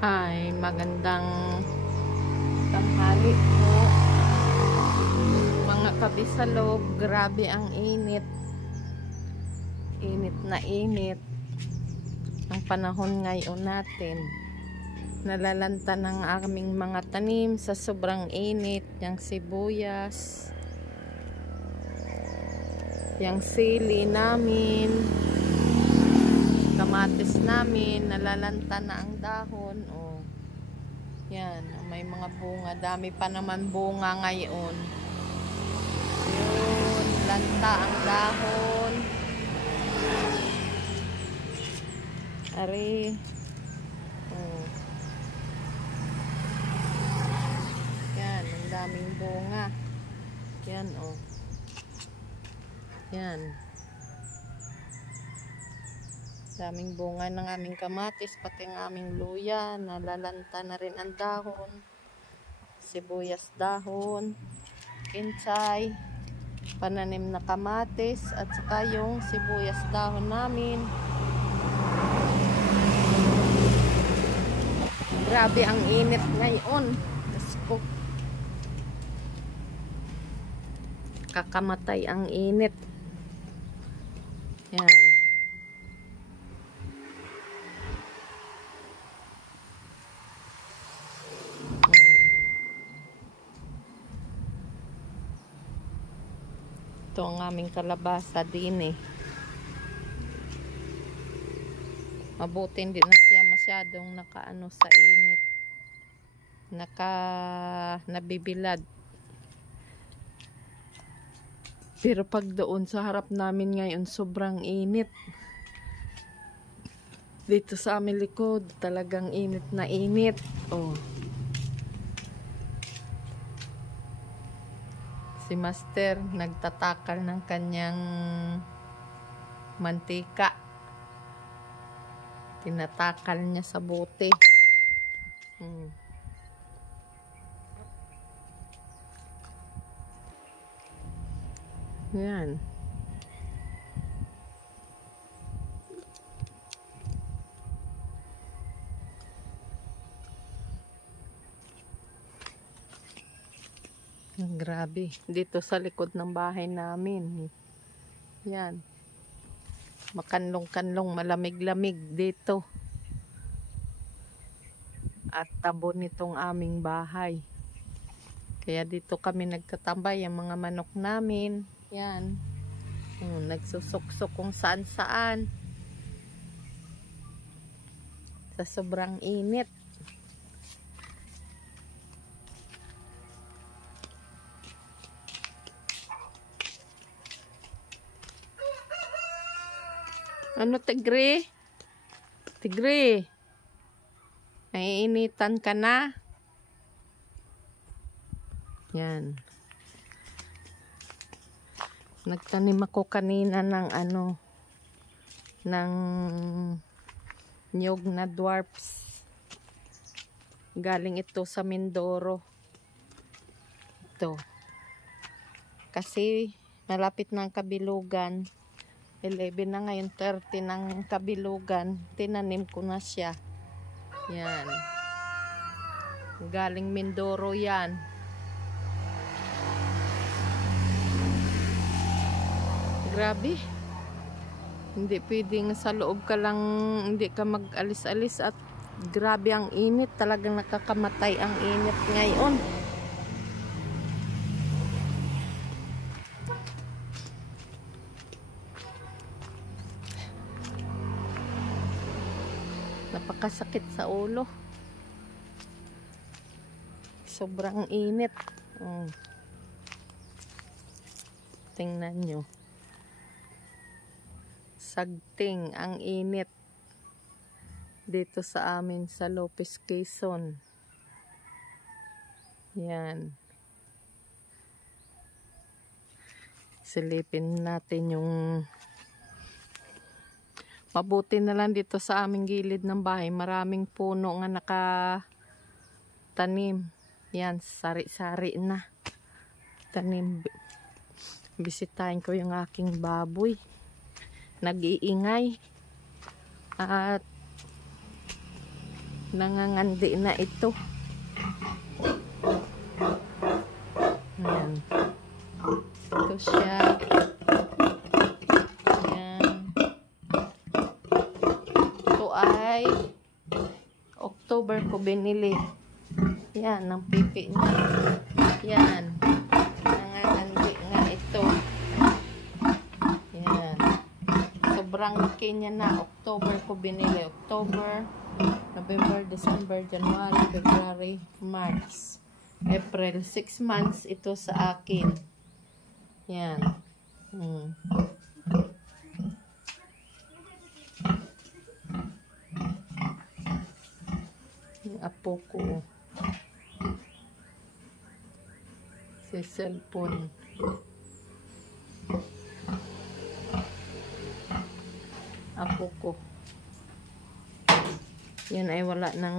Ay, magandang tanghali po mga kabisalog. Grabe ang init. Init na init ang panahon ngayon natin. Nalalanta ng aming mga tanim sa sobrang init. Yang sibuyas, yang sili namin, kamatis namin, nalalanta na ang dahon. Oh, yan, may mga bunga. Dami pa naman bunga ngayon. Yun, lanta ang dahon. Ari. Oh. Yan, ang daming bunga. Yan, oh. Yan. Daming bunga ng aming kamatis, pati ng aming luya. Nalalanta na rin ang dahon. Sibuyas dahon. Kinchay. Pananim na kamatis. At saka yung sibuyas dahon namin. Grabe ang init ngayon. Diyos ko. Kakamatay ang init. Yan. Ito ang aming kalabasa din eh. Mabuti hindi na siya masyadong nakaano sa init. Nabibilad. Pero pag doon sa harap namin ngayon, sobrang init. Dito sa aming likod, talagang init na init. Oh. Si Master nagtatakal ng kanyang mantika. Tinatakal niya sa bote. Yan. Grabe. Dito sa likod ng bahay namin. Yan. Makanlong-kanlong, malamig-lamig dito. At tabo nitong aming bahay. Kaya dito kami nagtatambay, ang mga manok namin. Yan. Nagsusuksok kung saan-saan. Sa sobrang init. Ano, tigre? Tigre? Naiinitan ka na? Yan. Nagtanim ako kanina ng ng niyog na dwarfs. Galing ito sa Mindoro. Ito. Kasi malapit ng kabilugan. 11 na ngayon, 30 ng kabilugan. Tinanim ko na siya. Yan. Galing Mindoro yan. Grabe. Hindi pwedeng sa loob ka lang, hindi ka mag-alis-alis at grabe ang init. Talagang nakakamatay ang init ngayon. Napakasakit sa ulo. Sobrang init. Tingnan nyo. Sagting ang init. Dito sa amin sa Lopez, Quezon. Yan. Silipin natin yung mabuti na lang dito sa aming gilid ng bahay. Maraming puno nga nakatanim. Yan, sari-sari na. Tanim. Bisitahin ko yung aking baboy. Nag-iingay. At Nangangandi na ito. Ayan. Ito siya. Ayan. Ito ay October ko binili. Yan, ang pipi niya. Yan. Nangangandi nga ito. Yan. Sobrang laki niya na. October ko binili. October, November, December, January, February, March, April. 6 months ito sa akin. Yan. Yung apo ko. Si cellphone. Apo ko. Yan ay wala ng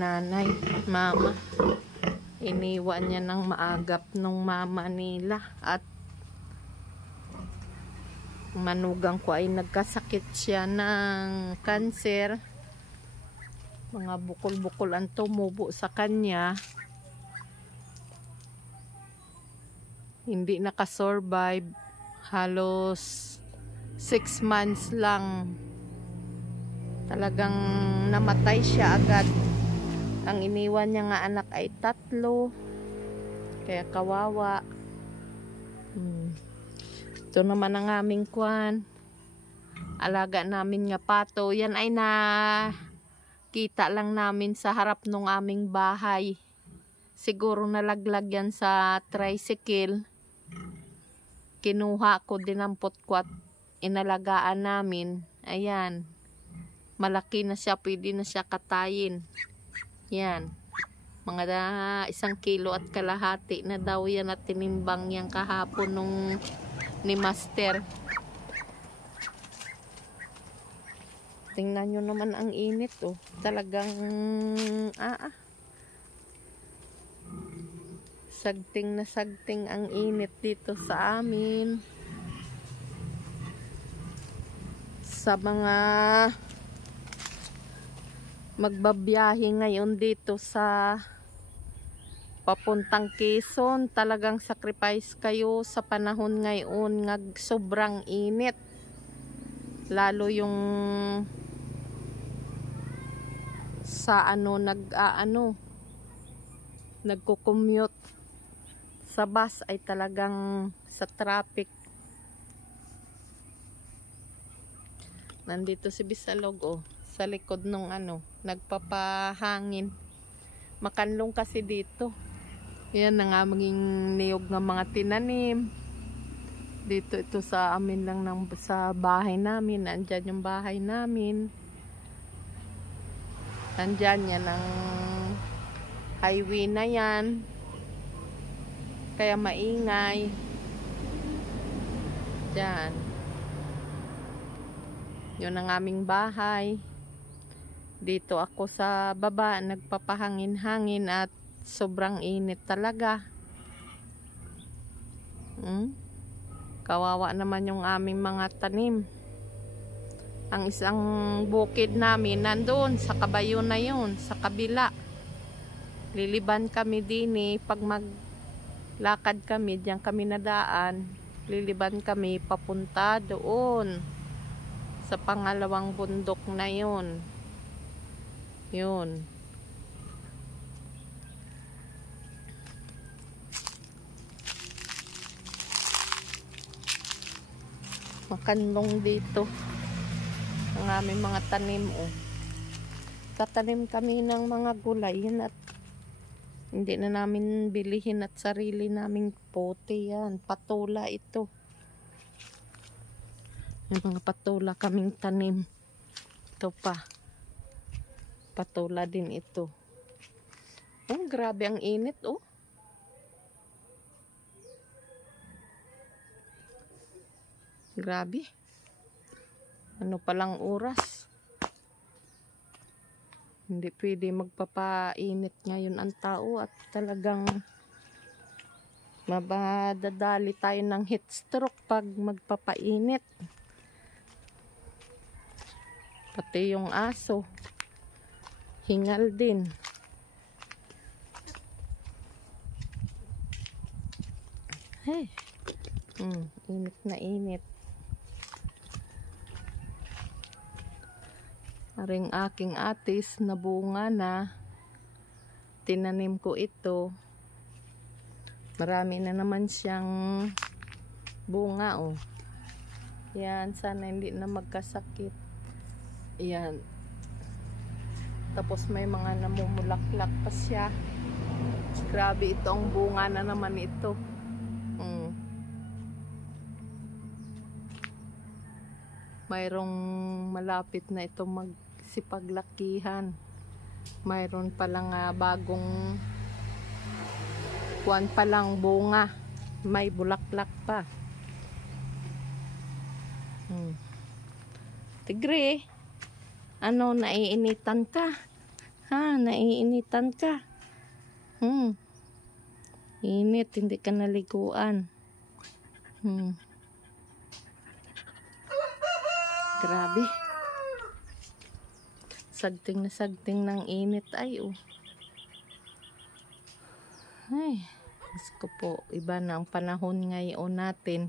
nanay, mama. Iniwan niya ng maagap nung mama nila. At manugang ko ay nagkasakit siya ng cancer. Mga bukol-bukol ang tumubo sa kanya. Hindi nakasurvive. Halos 6 months lang. Talagang namatay siya agad. Ang iniwan niya nga anak ay 3. Kaya kawawa. Ito naman ang aming kwan. Alaga namin nga pato. Yan ay kita lang namin sa harap ng aming bahay. Siguro nalaglag yan sa tricycle. Kinuha ko, dinampot ko at inalagaan namin. Ayan. Malaki na siya, pwede na siya katayin. Yan. Mga 1 kilo at kalahati na daw yan at tinimbang yan kahapon nung ni Master. Tingnan nyo naman ang init, oh. Talagang sagting na sagting ang init dito sa amin. Sa mga magbabiyahe ngayon dito sa papuntang Quezon, talagang sacrifice kayo sa panahon ngayon nga sobrang init. Lalo yung sa nagko-commute sa bus ay talagang sa traffic. Nandito si Bisalog, oh, sa likod nung nagpapahangin. Makanlong kasi dito. Yan na nga maging niyog ng mga tinanim. Dito ito sa amin lang sa bahay namin. Andyan yung bahay namin. Andyan yan ang highway na yan. Kaya maingay. Diyan. Yun ang aming bahay. Dito ako sa baba, nagpapahangin-hangin at sobrang init talaga. Kawawa naman yung aming mga tanim. Ang isang bukid namin nandun sa kabayo na yun, sa kabila. Liliban kami din pag maglakad kami, diyan kami nadaan. Liliban kami papunta doon sa pangalawang bundok na yun. Yun. Makanlong dito ang aming mga tanim, oh. Tatanim kami ng mga gulay at hindi na namin bilihin at sarili naming pote yan. Patula ito. May mga patula kaming tanim. Ito pa. Patula din ito. Oh, grabe ang init, oh. Grabe. Ano palang oras? Hindi pwede magpapainit ngayon ang tao at talagang mabadadali tayo ng heat stroke pag magpapainit. Pati yung aso. Hingal din. Hey. Init na init. Aring aking atis na bunga na. Tinanim ko ito. Marami na naman siyang bunga, oh. Yan, sana hindi na magkasakit. Yan. Tapos may mga namumulaklak pa siya. Grabe, ito ang bunga na naman ito. Mayroong malapit na ito magsipaglakihan. Mayroon palang bagong kuwan palang bunga. May bulaklak pa. Tigre, ano, naiinitan ka? Ha, naiinitan ka? Init, hindi ka naliguan. Grabe. Sagting na sagting ng init ay, oh. Ay, Diyos ko po, iba na ang panahon ngayon natin.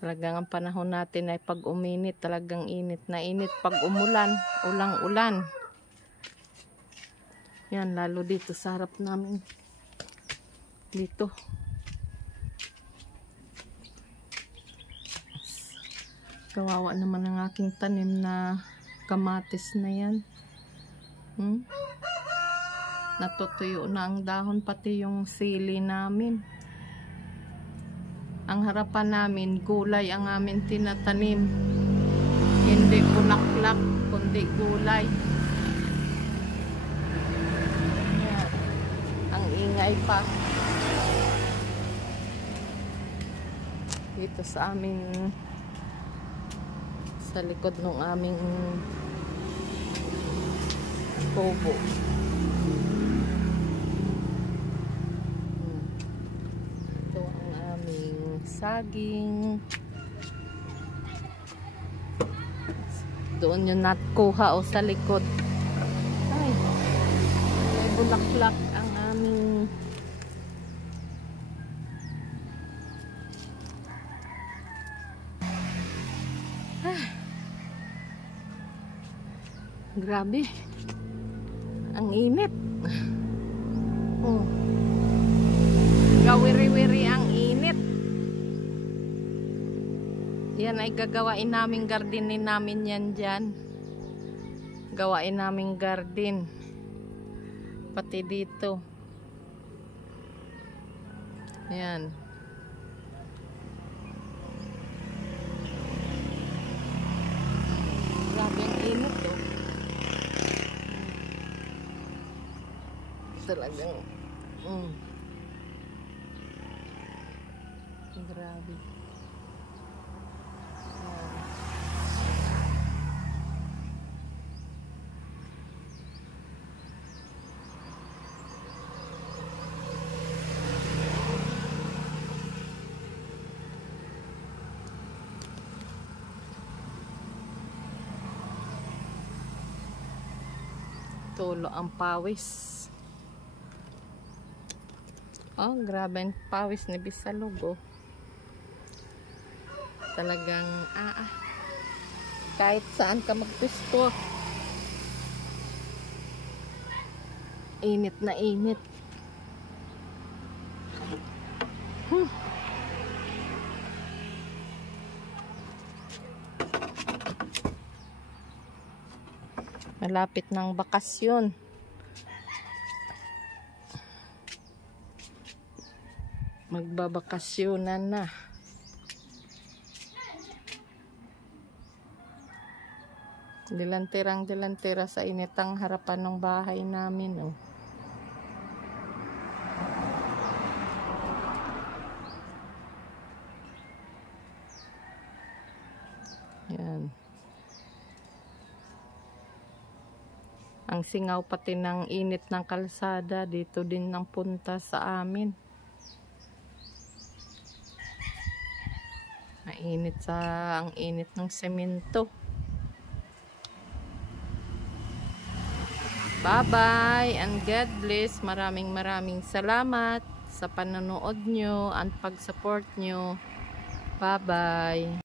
Talagang ang panahon natin ay pag uminit, talagang init na init. Pag umulan, ulang-ulan. Yan, lalo dito sa harap namin. Dito. Kawawa naman ang aking tanim na kamatis na yan. Natutuyo na ang dahon, pati yung sili namin. Ang harapan namin, gulay ang amin tinatanim. Hindi bulaklak, kundi gulay. Yan. Ang ingay pa. Dito sa amin, sa likod ng aming kubo. Ito ang aming saging. Doon yung natkuha o sa likod. Ay, may bulaklak ang aming grabe. Ang init. Gawiri-wiri ang init. Yan ay gagawain naming gardenin namin yan dyan. Gawain naming garden. Pati dito. Yan. Grabe ang init, oh. Talagang grabe. Tulo ang pawis. Oh, grabe ang pawis ni Bisalog, oh. Talagang, kahit saan ka magpisto. Init na init. Malapit ng bakasyon. Magbabakasyonan na. Dilanterang-dilantera sa initang harapan ng bahay namin, oh. Yan. Ang singaw pati ng init ng kalsada dito din ng punta sa amin. Ang init ng semento. Bye-bye and God bless. Maraming salamat sa panonood nyo and pag-support nyo. Bye-bye.